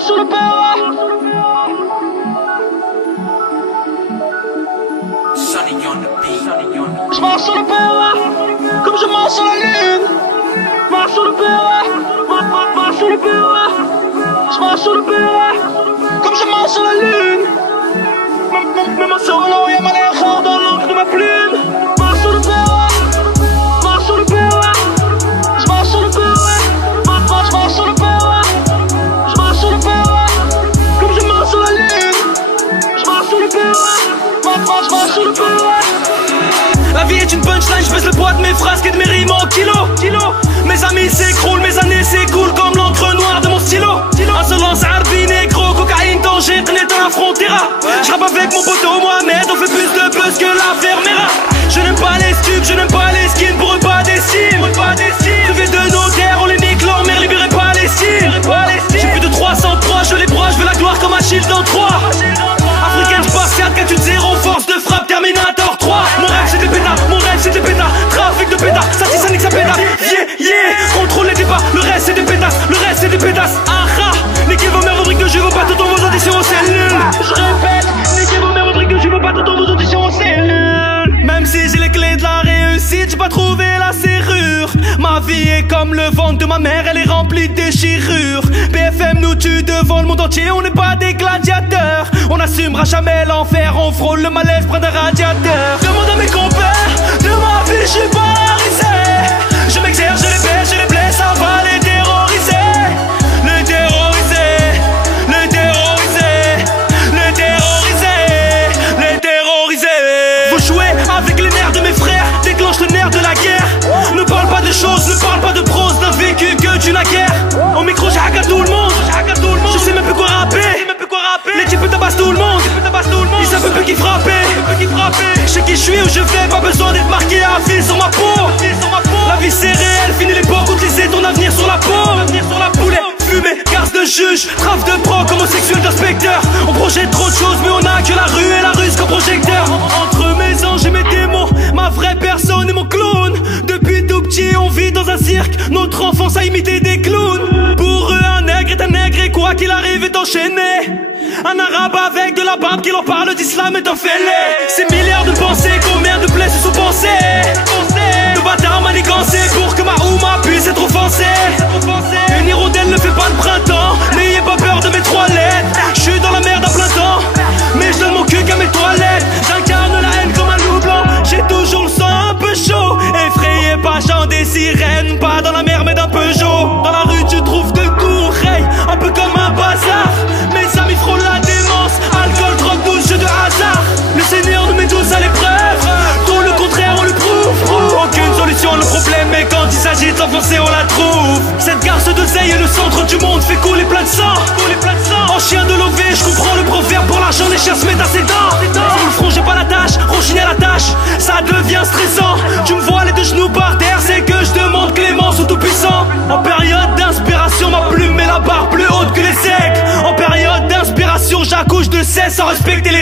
marche sur le POA. Je marche sur le POA, comme je marche sur la lune. Je marche sur le POA, marche sur le POA. Je marche sur le POA, comme je marche sur la lune. Mais ma solo, y'a ma l'air dans l'encre de ma plume. Marche sur le POA, marche sur le POA. Je marche sur le POA, je marche sur le POA. Je marche sur le POA, comme je marche sur la lune. Je marche sur le POA, je marche sur le POA. La vie est une punchline, je baisse le poids de mes phrases et de mes rimes en kilo. Mes amis s'écroulent, mes années s'écoulent comme l'encre noire de mon stylo. Insolence, arbi, négro, cocaïne, danger, connaître la frontière. J'rappe avec mon poteau Mohamed, on fait plus de buzz que la Fermera. Je n'aime pas les stups, je n'aime pas les skins, pour eux pas des cimes. Privés de nos terres, on les nique leur mère, libérez Palestine. J'ai plus de 303, je les broie, je veux la gloire comme Achille dans 3. Africain, spartiate, 4-8-0, force de frappe, Terminator 3. Mon rêve c'est des pétards, mon rêve c'est des pétards. Trafic de pétards, ça dit ça nique ça pétard. Contrôle les débats, le reste c'est des pétasses, le reste c'est des pétasses. Niquez vos mères rubriques de jus, vos pattes dans vos auditions aux cellules. Je répète, niquez vos mères rubriques de jus, vos pattes dans vos auditions aux cellules. Même si j'ai les clés de la réussite, j'ai pas trouvé la serrure. Ma vie est comme le ventre de ma mère, elle est remplie de déchirures. BFM nous tue devant le monde entier, on n'est pas des gladiateurs. On n'assumera jamais l'enfer, on frôle le malaise près d'un radiateur. Demande à mes compères, de ma vie je suis polarisé. Je m'exerce, je les baisse, je les blesse, ça va les terroriser. Les terroriser, les terroriser, les terroriser, les terroriser. Vous jouez avec les nerfs de mes frères, déclenche le nerf de la guerre. Ne parle pas de choses, ne parle pas de prose, d'un vécu que tu naguère. Au micro j'ai hack à tout le monde, je sais même plus quoi rapper. Les types tabassent tout le monde, ils savent plus qui frapper. Je sais qui je suis où je vais, pas besoin d'être marqué à vie sur ma peau. La vie c'est réel, fini l'époque où tu laissais ton avenir sur la peau. Poulet, fumée, garce de juge, traf de proc, homosexuel d'inspecteur. On projette trop de choses mais on a que la rue et la ruse comme projecteur. Entre mes anges et mes démons, ma vraie personne est mon clone. Depuis tout petit on vit dans un cirque, notre enfance a imité des clowns. Pour eux un nègre est un nègre et quoi qu'il arrive est enchaîné. Un arabe avec de la barbe qui leur parle d'islam est un fêlé. Ces milliards de pensées, combien de plaies se sont pensées. De bâtards manigancés pour que ma Ouma puisse être offensée. Une hirondelle ne fait pas de printemps, n'ayez pas peur de mes 3 lettres. Je suis dans la merde à plein temps, mais je donne mon cul qu'à mes toilettes. J'incarne la haine comme un loup blanc, j'ai toujours le sang un peu chaud. Effrayé par chant des sirènes, pas dans la mer mais d'un Peugeot. Dans la rue tu trouves de tout, hey, un peu comme un bazar. Mes amis frôlent la démence, alcool, drogue, douce, jeu de hasard. Le Seigneur nous met tous à l'épreuve, tout le contraire on le prouve. Aucune solution le problème, mais quand il s'agit de s'enfoncer on la trouve. Cette garce de zeille est le centre du monde, fait couler plein de sang. En chien de lové, je comprends le proverbe, pour l'argent les chiens se mettent à ses dents. Sur le front j'ai pas la tâche, rechigner à la tâche, ça devient stressant. Tu me vois les 2 genoux par terre, c'est que je demande clémence au tout-puissant. En période d'inspiration, ma plume met la barre plus haute que les aigles. En période d'inspiration, j'accouche de cesse sans respecter les